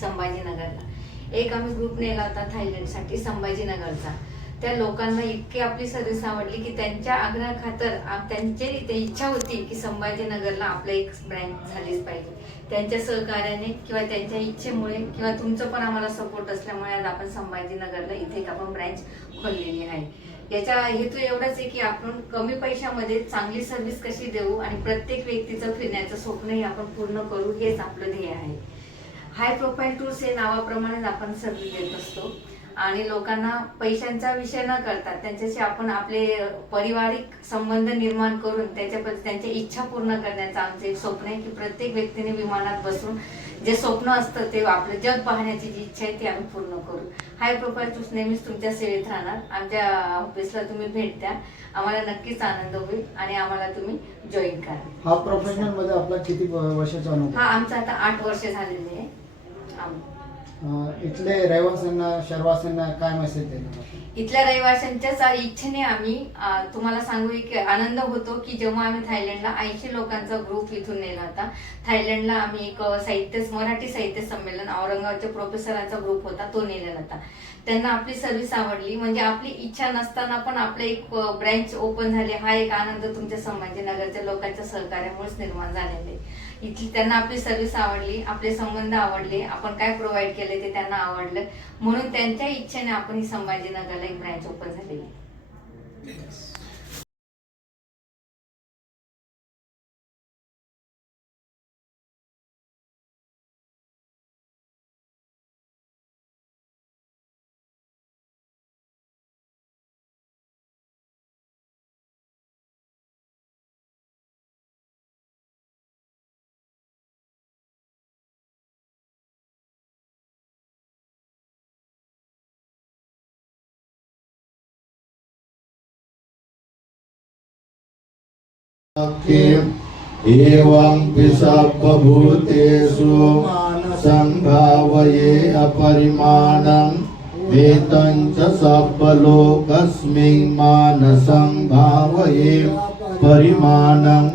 संभाजीनगरला. एक आम्ही ग्रुप नेला होता थायलंडसाठी संभाजीनगरचा. त्या लोकांना इतकी आपली सर्व्हिस आवडली की त्यांच्या आग्रह खातर त्यांची ते इच्छा होती की संभाजीनगरला आपलं एक ब्रँच झालीच पाहिजे. त्यांच्या सहकार्याने किंवा त्यांच्या इच्छेमुळे किंवा तुमचं पण आम्हाला सपोर्ट असल्यामुळे आज आपण संभाजीनगरला इथे एक आपण ब्रँच खोललेली आहे. याचा हेतू एवढाच आहे की आपण कमी पैशामध्ये चांगली सर्व्हिस कशी देऊ आणि प्रत्येक व्यक्तीचं फिरण्याचं स्वप्नही आपण पूर्ण करू हेच आपलं ध्येय आहे. हाय प्रोफाईल टूर्स हे नावाप्रमाणेच आपण सर्व्हिस देत असतो. आणि लोकांना पैशांचा विषय न करता त्यांच्याशी आपण आपले पारिवारिक संबंध निर्माण करून त्याच्या त्यांच्या इच्छा पूर्ण करण्याचं आमचं एक स्वप्न आहे की प्रत्येक व्यक्तीने विमानात बसून जे स्वप्न असतं ते आपलं जग पाहण्याची जी इच्छा आहे ती आम्ही पूर्ण करू. हाय प्रोफाईल टूर्स नेहमीच तुमच्या सेवेत राहणार. आमच्या ऑफिसला तुम्ही भेट द्या. आम्हाला नक्कीच आनंद होईल आणि आम्हाला तुम्ही जॉईन करा. हा प्रोफेशनलमध्ये आपला किती वर्षाचा अनुभव? हा आमचा आता आठ वर्ष झालेली आहे. इथले रहिवाशांना शहरवाशांना काय मेसेज देणार इथल्या रहिवाशांच्याच इच्छेने आम्ही तुम्हाला सांगू एक आनंद होतो की जेव्हा आम्ही थायलंडला ऐंशी लोकांचा ग्रुप इथून नेला होता. थायलंडला आम्ही एक साहित्य मराठी साहित्य संमेलन औरंगाबादच्या प्रोफेसरांचा ग्रुप होता तो नेलेला होता. त्यांना आपली सर्व्हिस आवडली. म्हणजे आपली इच्छा नसताना पण आपलं एक ब्रँच ओपन झाले. हा एक आनंद तुमच्या संभाजीनगरच्या लोकांच्या सहकार्यामुळेच निर्माण झालेला आहे. इथली त्यांना आपली सर्व्हिस आवडली आपले संबंध आवडले आपण काय प्रोव्हाइड केले ते त्यांना आवडलं. म्हणून त्यांच्या इच्छेने आपण ही संभाजीनगरला एक ब्रँच ओपन झालेली एवं विसर्वभूतेषु सम्भावये अपरिमाणम् वेतं च सर्वलोकस्मिन् मानसं भावये परिमाणम्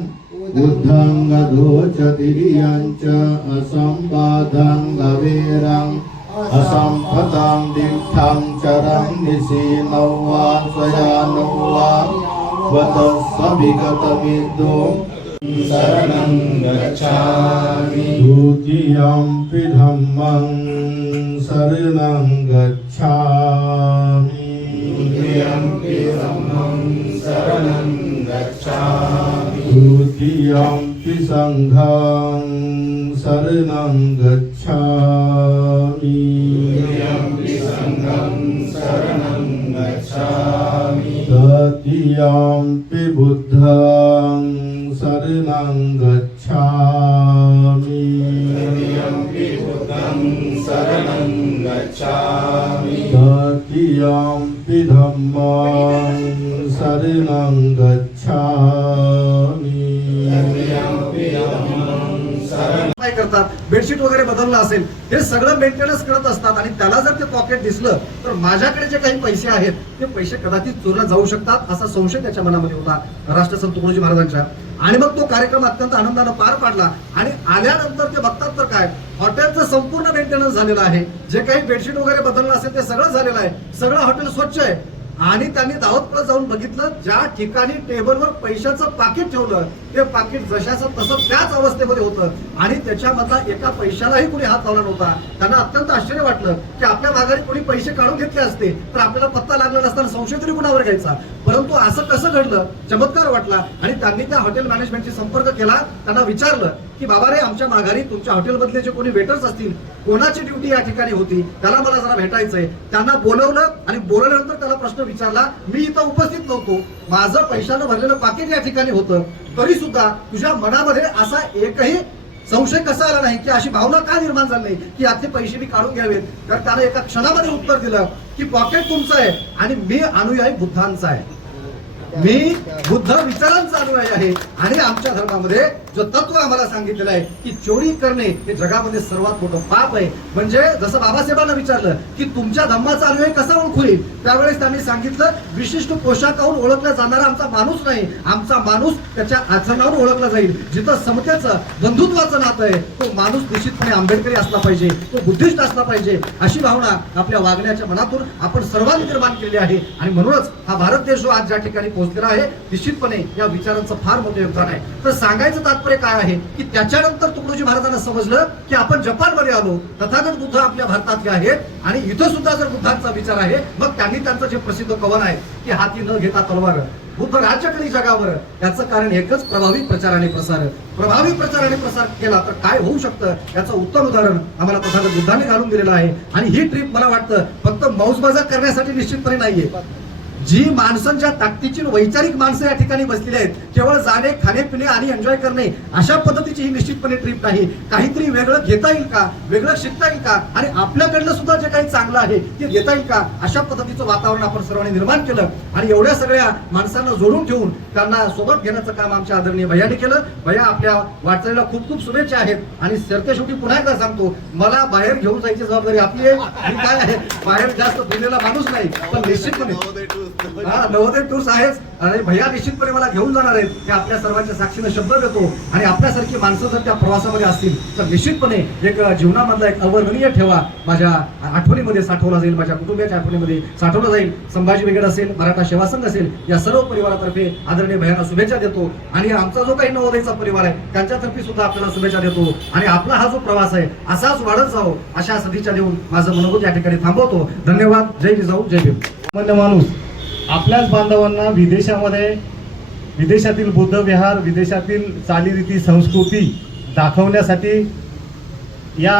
बुद्धं गधोचतिरियं च असम्बाधं गवेरम् असम्पतं दीक्षं चरं निशीनौ वा स्वयानौ वा वतः विगतमिदो शरणं गच्छामि द्वितीयं धम्मं शरणं गच्छामि द्वितीयं धम्मं शरणं गच्छामि द्वितीयं सङ्घं शरणं गच्छामि द्वितीयं सङ्घं शरणं गच्छामि तृतीयं बुद्धं शरणं गच्छामि। बुद्धं शरणं गच्छामि। तृतीयं धम्मं शरणं गच्छामि। काय करतात? बेडशीट वगैरे बदललं असेल हे सगळं मेंटेनन्स करत असतात आणि त्याला जर ते पॉकेट दिसलं तर माझ्याकडे जे काही पैसे आहेत ते पैसे कदाचित चोरला जाऊ शकतात असा संशय त्याच्या मनामध्ये होता राष्ट्रसंत तुकडोजी महाराजांच्या. आणि मग तो कार्यक्रम अत्यंत आनंदानं पार पाडला. आणि आल्यानंतर ते बघतात तर काय हॉटेलचं संपूर्ण मेंटेनन्स झालेलं आहे. जे काही बेडशीट वगैरे बदललं असेल ते सगळं झालेलं आहे. सगळं हॉटेल स्वच्छ आहे. आणि त्यांनी दावतकडे जाऊन बघितलं ज्या ठिकाणी टेबलवर पैशाचं पाकिट ठेवलं ते पाकिट जशाचं तसं त्याच अवस्थेमध्ये होतं. आणि त्याच्यामधला एका पैशालाही कुणी हात लावला नव्हता. त्यांना अत्यंत आश्चर्य वाटलं की आपल्या माघारी कोणी पैसे काढून घेतले असते तर आपल्याला पत्ता लागला नसताना संशय तरी कुणावर घ्यायचा? परंतु असं कसं घडलं? चमत्कार वाटला आणि त्यांनी त्या हॉटेल मॅनेजमेंटशी संपर्क केला. त्यांना विचारलं की बाबा रे आमच्या माघारी तुमच्या हॉटेलमधले जे कोणी वेटर्स असतील कोणाची ड्युटी या ठिकाणी होती? त्याला मला जरा भेटायचंय. त्यांना बोलवलं आणि बोलवल्यानंतर त्याला प्रश्न विचारला मी इथं उपस्थित नव्हतो. माझं पैशानं भरलेलं पाकिट या ठिकाणी होतं. तरी सुद्धा तुझ्या मनामध्ये असा एकही संशय कसा आला नाही की अशी भावना का निर्माण झाली नाही की यातले पैसे मी काढून घ्यावेत? तर त्याने एका क्षणामध्ये उत्तर दिलं की पॉकेट तुमचं आहे आणि मी अनुयायी बुद्धांचा आहे. मी बुद्ध विचारांचा अनुयायी आहे आणि आमच्या धर्मामध्ये जो तत्व आम्हाला सांगितलेलं आहे की चोरी करणे हे जगामध्ये सर्वात मोठं पाप आहे. म्हणजे जसं बाबासाहेबांना विचारलं की तुमच्या धम्माचा अनुयायी कसा ओळखू येईल त्यावेळेस त्यांनी सांगितलं विशिष्ट पोशाखाहून ओळखला जाणारा आमचा माणूस नाही. आमचा माणूस त्याच्या आचरणावर ओळखला जाईल. जिथं समतेचं बंधुत्वाचं नातं आहे तो माणूस निश्चितपणे आंबेडकरी असला पाहिजे तो बुद्धिस्ट असला पाहिजे अशी भावना आपल्या वागण्याच्या मनातून आपण सर्वांनी निर्माण केलेली आहे. आणि म्हणूनच हा भारत देश जो आज ज्या ठिकाणी पोहोचलेला आहे निश्चितपणे या विचारांचं फार मोठं योगदान आहे. तर सांगायचं तात्पर्य काय आहे की त्याच्यानंतर तुकडोजी महाराजांना समजलं की आपण जपानमध्ये आलो तथागत बुद्ध आपल्या भारतातले आहेत आणि इथं सुद्धा जर बुद्धांचा विचार आहे मग त्यांनी त्यांचं जे प्रसिद्ध कवन आहे की हाती न घेता तलवार बुद्ध राज्याकडे जगावर याचं कारण एकच प्रभावी प्रचार आणि प्रसार. प्रभावी प्रचार आणि प्रसार केला तर काय होऊ शकतं? याचं उत्तम उदाहरण आम्हाला तथागत बुद्धाने घालून दिलेलं आहे. आणि ही ट्रिप मला वाटतं फक्त मौजबाजा करण्यासाठी निश्चितपणे नाहीये. जी माणसांच्या ताकदीची वैचारिक माणसं या ठिकाणी बसलेली आहेत केवळ जाणे खाणे पिणे आणि एन्जॉय करणे अशा पद्धतीची ही निश्चितपणे ट्रिप नाही. काहीतरी वेगळं घेता येईल का? वेगळं शिकता येईल का? आणि आपल्याकडलं सुद्धा जे काही चांगलं आहे ते घेता येईल का? अशा पद्धतीचं वातावरण आपण सर्वांनी निर्माण केलं आणि एवढ्या सगळ्या माणसांना जोडून ठेवून त्यांना सोबत घेण्याचं काम आमच्या आदरणीय भैयाने केलं. भैया आपल्या वाटचालीला खूप खूप शुभेच्छा आहेत. आणि सरतेशेवटी पुन्हा एकदा सांगतो मला बाहेर घेऊन जायची जबाबदारी आपली आहे. आणि काय आहे? बाहेर जास्त फिरलेला माणूस नाही. पण निश्चितपणे हा नवोदय टूर्स आहेच आणि भैया निश्चितपणे मला घेऊन जाणार आहेत. हे आपल्या सर्वांच्या साक्षीने शब्द देतो आणि आपल्यासारखी माणसं जर त्या प्रवासामध्ये असतील तर निश्चितपणे एक जीवनामधला एक अवर्णनीय ठेवा. माझ्या आठवणीमध्ये साठवला जाईल माझ्या कुटुंबियाच्या आठवणीमध्ये साठवला जाईल. संभाजी ब्रिगेड असेल मराठा सेवा संघ असेल या सर्व परिवारातर्फे आदरणीय भैयांना शुभेच्छा देतो. आणि आमचा जो काही नवोदयचा परिवार आहे त्यांच्यातर्फे सुद्धा आपल्याला शुभेच्छा देतो. आणि आपला हा जो प्रवास आहे असाच वाढत जावो अशा सदिच्छा देऊन माझं मनोगत या ठिकाणी थांबवतो. धन्यवाद. जय जिजाऊ जय भीम. माणूस आपल्याच बांधवांना विदेशामध्ये विदेशातील बुद्ध विहार विदेशातील चालीरीती संस्कृती दाखवण्यासाठी या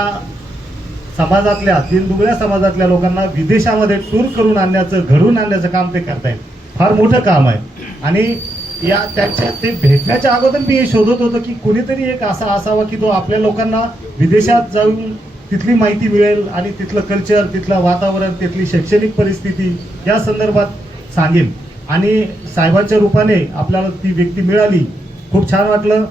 समाजातल्या दिनदुबळ्या समाजातल्या लोकांना विदेशामध्ये टूर करून आणण्याचं घडून आणण्याचं काम ते करतायत. फार मोठं काम आहे. आणि या त्यांच्या ते भेटण्याच्या अगोदर मी हे शोधत होतो की कुणीतरी एक असा असावा की तो आपल्या लोकांना विदेशात जाऊन तिथली माहिती मिळेल आणि तिथलं कल्चर तिथलं वातावरण तिथली शैक्षणिक परिस्थिती या संदर्भात सांगेन. आणि साहेबांच्या रूपाने आपल्याला ती व्यक्ती मिळाली. खूप छान वाटलं.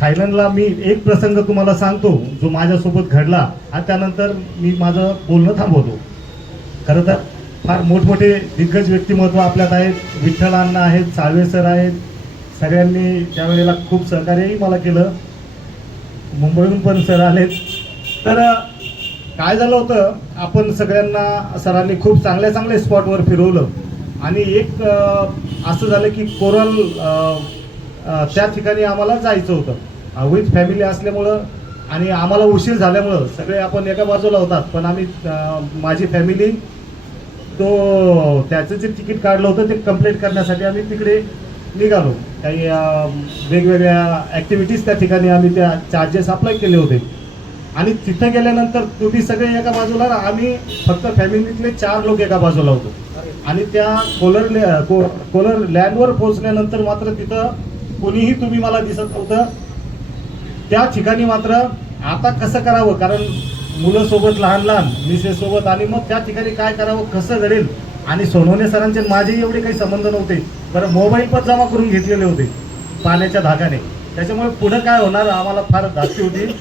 थायलंडला मी एक प्रसंग तुम्हाला सांगतो जो माझ्यासोबत घडला आणि त्यानंतर मी माझं बोलणं थांबवतो. खरं तर फार मोठमोठे दिग्गज व्यक्तिमत्व आपल्यात आहेत. विठ्ठल अण्णा आहेत साळवे सर आहेत. सगळ्यांनी त्यावेळेला खूप सहकार्यही मला केलं. मुंबईहून पण सर आलेत. तर काय झालं होतं आपण सगळ्यांना सरांनी खूप चांगल्या चांगल्या स्पॉटवर फिरवलं. आणि एक असं झालं की कोरल त्या ठिकाणी आम्हाला जायचं होतं. विथ फॅमिली असल्यामुळं आणि आम्हाला उशीर झाल्यामुळं सगळे आपण एका बाजूला होतात. पण आम्ही माझी फॅमिली तो त्याचं जे तिकीट काढलं होतं ते कंप्लीट करण्यासाठी आम्ही तिकडे निघालो. काही वेगवेगळ्या ॲक्टिव्हिटीज त्या ठिकाणी आम्ही त्या चार्जेस अप्लाय केले होते. आणि तिथं गेल्यानंतर तुम्ही सगळे एका बाजूला आम्ही फक्त फॅमिलीतले चार लोक एका बाजूला होतो. आणि त्या कोलर लॅ- को- कोलर लँडवर पोहोचल्यानंतर मात्र तिथं कोणीही तुम्ही मला दिसत नव्हतं. त्या ठिकाणी मात्र आता कसं करावं? कारण मुलं सोबत लहान लहान मिसेस सोबत आणि मग त्या ठिकाणी काय करावं? कसं घडेल? आणि सोनवणे सरांचे माझे एवढे काही संबंध नव्हते. बरं मोबाईल पण जमा करून घेतलेले होते पाण्याच्या धागाने. त्याच्यामुळे पुढं काय होणार आम्हाला फार धास्ती होती.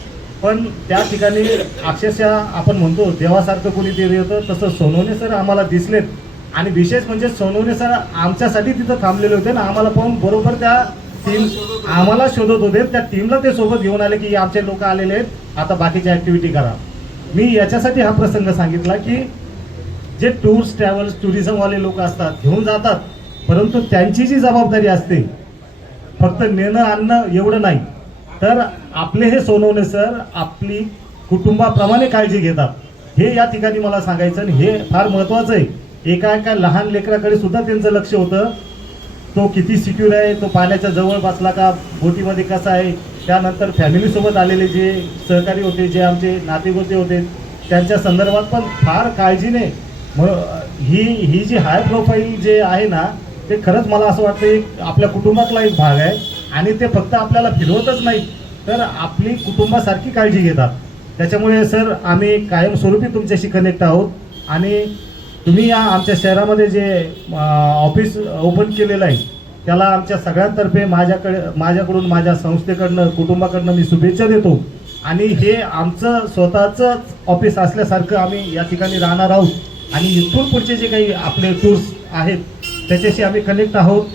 पण त्या ठिकाणी अक्षरशः आपण म्हणतो देवासारखं कोणी ते होतं तसं सोनवणे सर आम्हाला दिसलेत. आणि विशेष म्हणजे सोनवणे सर आमच्यासाठी तिथं थांबलेले होते ना आम्हाला पाहून बरोबर त्या टीम आम्हाला शोधत होते. त्या टीमला ते सोबत घेऊन आले की आमचे लोक आलेले आहेत. आता बाकीच्या ऍक्टिव्हिटी करा. मी याच्यासाठी हा प्रसंग सांगितला की जे टूर्स ट्रॅव्हल्स टुरिझमवाले लोक असतात घेऊन जातात परंतु त्यांची जी जबाबदारी असते फक्त नेणं आणणं एवढं नाही. तर आपले हे सोनवणे सर आपली कुटुंबाप्रमाणे काळजी घेतात. हे या ठिकाणी मला सांगायचं आणि हे फार महत्वाचं आहे. एका एका लहान लेकराकडे सुद्धा त्यांचं लक्ष होतं. तो किती सिक्युअर आहे तो पाण्याच्या जवळ बसला का बोटीमध्ये कसा आहे? त्यानंतर फॅमिलीसोबत आलेले जे सहकारी होते जे आमचे नातेगोते होते त्यांच्या संदर्भात पण फार काळजीने मग ही ही जी हाय प्रोफाईल जे आहे ना ते खरंच मला असं वाटतं एक आपल्या कुटुंबातला एक भाग आहे. आणि ते फक्त आपल्याला फिरवतच नाही तर आपली कुटुंबासारखी काळजी घेतात. त्याच्यामुळे सर आम्ही कायमस्वरूपी तुमच्याशी कनेक्ट आहोत. आणि तुम्ही या आमच्या शहरामध्ये जे ऑफिस ओपन केलेलं आहे त्याला आमच्या सगळ्यांतर्फे माझ्याकडे माझ्याकडून माझ्या संस्थेकडनं कुटुंबाकडनं मी शुभेच्छा देतो. आणि हे आमचं स्वतःचं ऑफिस असल्यासारखं आम्ही या ठिकाणी राहणार आहोत. आणि इथून पुढचे जे काही आपले टूर्स आहेत त्याच्याशी आम्ही कनेक्ट आहोत.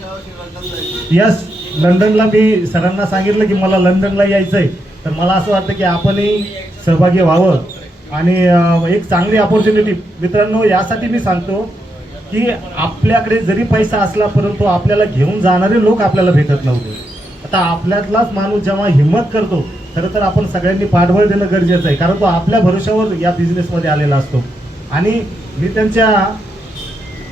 यस लंडनला मी सरांना सांगितलं की मला लंडनला यायचं आहे तर मला असं वाटतं की आपणही सहभागी व्हावं. आणि एक चांगली अपॉर्च्युनिटी मित्रांनो यासाठी मी सांगतो की आपल्याकडे जरी पैसा असला परंतु आपल्याला घेऊन जाणारे लोक आपल्याला भेटत नव्हते. आता आपल्यातलाच माणूस जेव्हा हिंमत करतो खरं तर आपण सगळ्यांनी पाठबळ देणं गरजेचं आहे. कारण तो आपल्या भरोश्यावर या बिझनेसमध्ये आलेला असतो. आणि मी त्यांच्या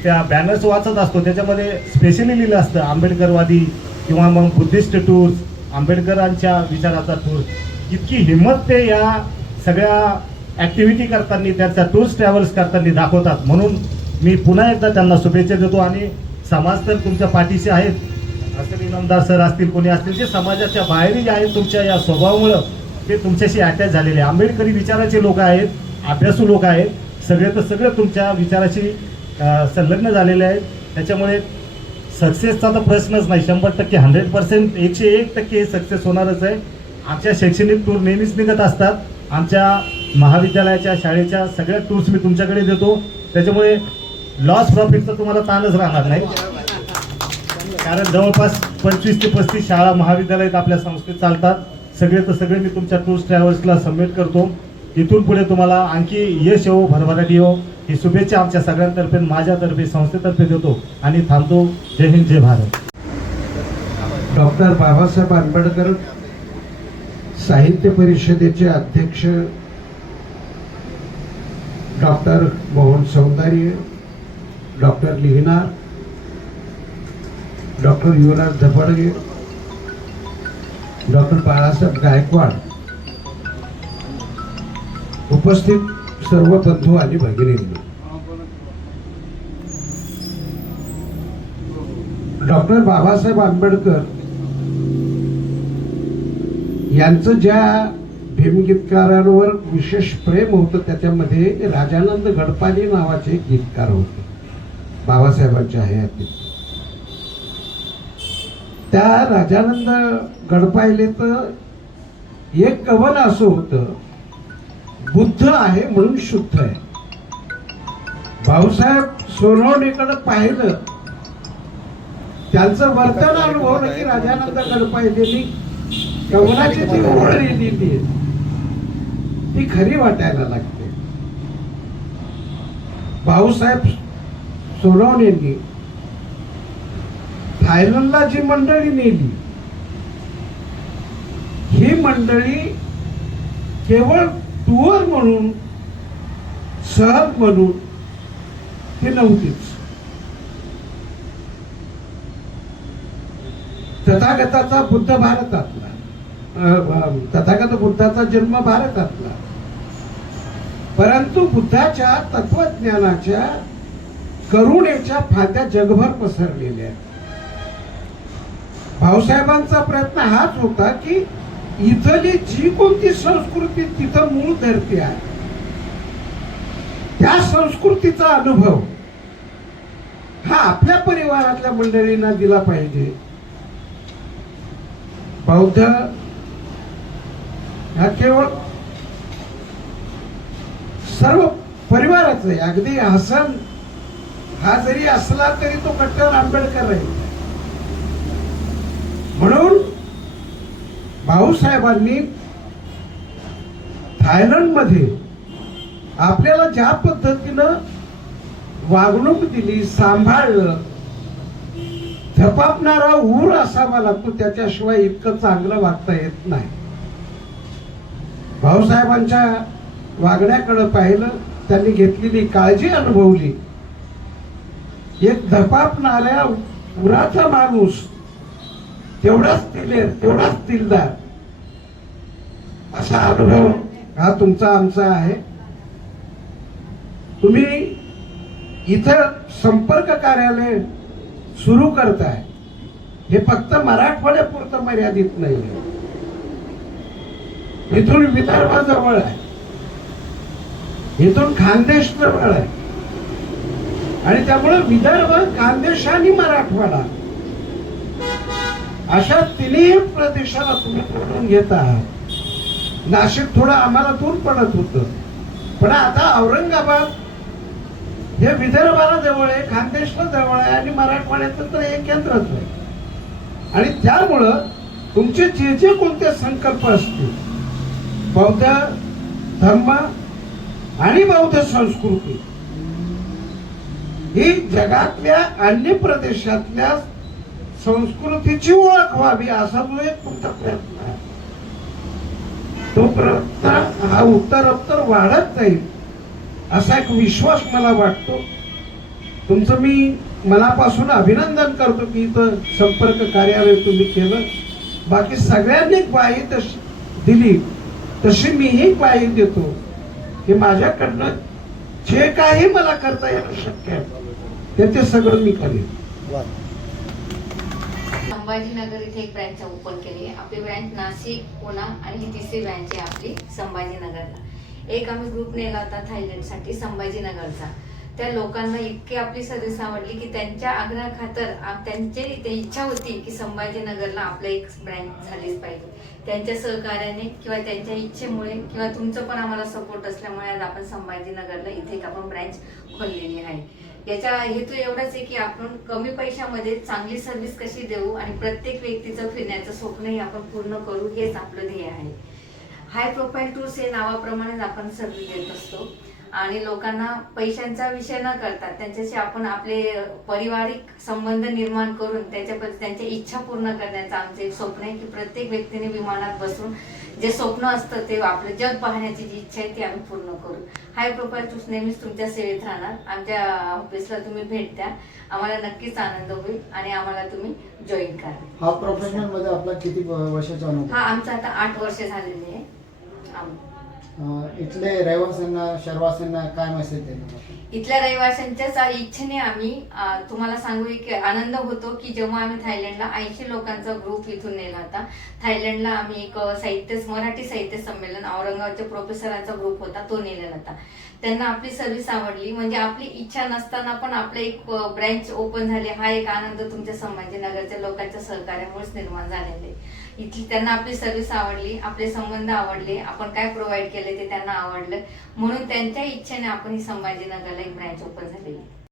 त्या बॅनर्स वाचत असतो. त्याच्यामध्ये स्पेशली लिहिलं असतं आंबेडकरवादी किंवा मग बुद्धिस्ट टूर्स आंबेडकरांच्या विचाराचा टूर इतकी हिंमत ते या सगळ्या ॲक्टिव्हिटी करताना त्याचा टूर्स ट्रॅव्हल्स करताना दाखवतात. म्हणून मी पुन्हा एकदा त्यांना शुभेच्छा देतो आणि समाज तर तुमच्या पाठीशी आहेत. असे इनामदार सर असतील कोणी असतील जे समाजाच्या बाहेरही जे आहेत तुमच्या या स्वभावामुळं ते तुमच्याशी अटॅच झालेले आहे. आंबेडकरी विचाराचे लोक आहेत अभ्यासू लोक आहेत. सगळे तर सगळे तुमच्या विचाराशी संलग्न झालेले आहेत. त्याच्यामुळे सक्सेसचा तर प्रश्नच नाही. शंभर टक्के हंड्रेड पर्सेंट एकशे एक टक्के सक्सेस होणारच आहे. आमच्या शैक्षणिक टूर नेहमीच निघत असतात. आमच्या महाविद्यालयाच्या शाळेच्या सगळ्या टूर्स मी तुमच्याकडे देतो. त्याच्यामुळे लॉस प्रॉफिटचा तुम्हाला ताणच राहणार नाही. कारण जवळपास पंचवीस ते पस्तीस शाळा महाविद्यालयात आपल्या संस्थेत चालतात. सगळे तर सगळे मी तुमच्या टूर्स ट्रॅव्हल्सला सबमिट करतो. इथून पुढे तुम्हाला आणखी यश येऊ भरभराट येऊ ही शुभेच्छा आमच्या सगळ्यांतर्फे माझ्यातर्फे संस्थेतर्फे देतो. आणि थांबतो. जय हिंद जय भारत. डॉक्टर बाबासाहेब आंबेडकर साहित्य परिषदेचे अध्यक्ष डॉक्टर मोहन सौंदर्य डॉक्टर लिहिनार डॉक्टर युवराज धपडगे डॉक्टर बाळासाहेब गायकवाड. उपस्थित सर्व बंधू आणि भगिनींनी. डॉक्टर बाबासाहेब आंबेडकर यांचं ज्या भीमगीतकारांवर विशेष प्रेम होतं. त्याच्यामध्ये राजानंद गडपाली नावाचे एक गीतकार होते. बाबासाहेबांच्या हयातीत. त्या राजानंद गडपायले तर एक कवन असं होतं. बुद्ध आहे म्हणून शुद्ध आहे. भाऊसाहेब सोनवणेकडे पाहिलं. त्यांचं वर्तन अनुभवलं की राजानंद गडपायलेनी कवनाची ती ओळ लिहिली ती खरी वाटायला लागते. भाऊसाहेब सोनवणेंनी थायलंडला जी मंडळी नेली ही मंडळी केवळ टूर म्हणून सहज म्हणून ती नव्हतीच. तथागताचा बुद्ध भारतातला तथागत बुद्धाचा जन्म भारतातला. परंतु बुद्धाच्या तत्वज्ञानाच्या करुणेच्या फांद्या जगभर पसरलेल्या आहेत. भाऊसाहेबांचा प्रयत्न हाच होता की इथली जी कोणती संस्कृती तिथं मूळ धरती आहे त्या संस्कृतीचा अनुभव हा आपल्या परिवारातल्या मंडळींना दिला पाहिजे. बौद्ध हा केवळ सर्व परिवाराचं आहे. अगदी हसन हा जरी असला तरी तो कट्टर आंबेडकर राहील. म्हणून भाऊसाहेबांनी थायलंडमध्ये आपल्याला ज्या पद्धतीनं वागणूक दिली सांभाळलं झपापणारा ऊर असावा लागतो त्याच्याशिवाय इतकं चांगलं वागता येत नाही. भाऊसाहेबांच्या वागण्याकडं पाहिलं त्यांनी घेतलेली काळजी अनुभवली. एक धपापणाऱ्या उराचा माणूस तेवढाच दिलेर तेवढाच दिलदार असा अनुभव हा तुमचा आमचा आहे. तुम्ही इथं संपर्क कार्यालय सुरू करताय. हे फक्त मराठवाड्यापुरतं मर्यादित नाही इथून विदर्भाजवळ आहे. इथून खानदेश जवळ आहे. आणि त्यामुळे विदर्भ खानदेश आणि मराठवाडा अशा तिन्ही प्रदेशाला तुम्ही तोडून घेत आहात. नाशिक थोडं आम्हाला दूर पडत होतं. पण आता औरंगाबाद हे विदर्भाला जवळ आहे खानदेशला जवळ आहे आणि मराठवाड्याचं तर एक केंद्रच आहे. आणि त्यामुळं तुमचे जे जे कोणते संकल्प असतील बौद्ध धर्म आणि बौद्ध संस्कृती ही जगातल्या अन्य प्रदेशातल्या संस्कृतीची ओळख व्हावी असा जो एक तुमचा प्रयत्न आहे. तो प्रयत्न हा उत्तरोत्तर वाढत जाईल असा एक विश्वास मला वाटतो. तुमचं मी मनापासून अभिनंदन करतो की इथं संपर्क कार्यालय तुम्ही केलं. बाकी सगळ्यांनी ग्वाही तशी दिली. तशी मीही ग्वाही देतो. हे माझ्याकडनं जे काही मला करता येणं शक्य आहे ते ते सगळं मी करेन. संभाजीनगर इथे एक ब्रँच ओपन केली आहे आपली ब्रँच नाशिक पुणा आणि ही तिसरी ब्रँच आहे आपली संभाजीनगरला. एक आम्ही ग्रुप नेला होता थायलंडसाठी संभाजीनगरचा. त्या लोकांना इतकी आपली सर्व्हिस आवडली की त्यांच्या आग्रह खातर त्यांची ते इच्छा होती की संभाजीनगरला आपलं एक ब्रँच झालीच पाहिजे. त्यांच्या सहकार्याने किंवा त्यांच्या इच्छेमुळे किंवा तुमचं पण आम्हाला सपोर्ट असल्यामुळे आज आपण संभाजीनगरला इथे एक आपण ब्रँच खोललेली आहे. याचा हेतू एवढाच आहे की आपण कमी पैशामध्ये चांगली सर्व्हिस कशी देऊ आणि प्रत्येक व्यक्तीचं फिरण्याचं स्वप्नही आपण पूर्ण करू हेच आपलं ध्येय आहे. हाय प्रोफाईल टूर्स हे नावाप्रमाणेच आपण सर्व्हिस देत असतो. आणि लोकांना पैशांचा विषय न करता त्यांच्याशी आपण आपले पारिवारिक संबंध निर्माण करून त्याच्या त्यांच्या इच्छा पूर्ण करण्याचं आमचं एक स्वप्न आहे की प्रत्येक व्यक्तीने विमानात बसून जे स्वप्न असतं ते आपलं जग पाहण्याची जी इच्छा आहे ती आम्ही पूर्ण करू. हाय प्रोफाईल टूर्स नेहमीच तुमच्या सेवेत राहणार. आमच्या ऑफिसला तुम्ही भेट द्या. आम्हाला नक्कीच आनंद होईल आणि आम्हाला तुम्ही जॉईन करा. हा प्रोफेशनलमध्ये आपला किती वर्षाचा अनुभव? हा आमचा आता आठ वर्ष झालेली आहे. इथले रहिवाशांना शहरवाशांना काय मेसेज देणार इथल्या रहिवाशांच्याच इच्छेने आम्ही तुम्हाला सांगू एक आनंद होतो की जेव्हा आम्ही थायलंडला ऐंशी लोकांचा ग्रुप इथून नेला होता. थायलंडला आम्ही एक साहित्य मराठी साहित्य संमेलन औरंगाबादच्या प्रोफेसरांचा ग्रुप होता तो नेलेला होता. त्यांना आपली सर्व्हिस आवडली. म्हणजे आपली इच्छा नसताना पण आपलं एक ब्रँच ओपन झाले. हा एक आनंद तुमच्या संभाजीनगरच्या लोकांच्या सहकार्यामुळेच निर्माण झालेला आहे. इथली त्यांना आपली सर्व्हिस आवडली आपले संबंध आवडले आपण काय प्रोव्हाइड केले ते त्यांना आवडलं म्हणून त्यांच्या इच्छेने आपण ही संभाजीनगरला एक ब्रँच ओपन झालेली आहे.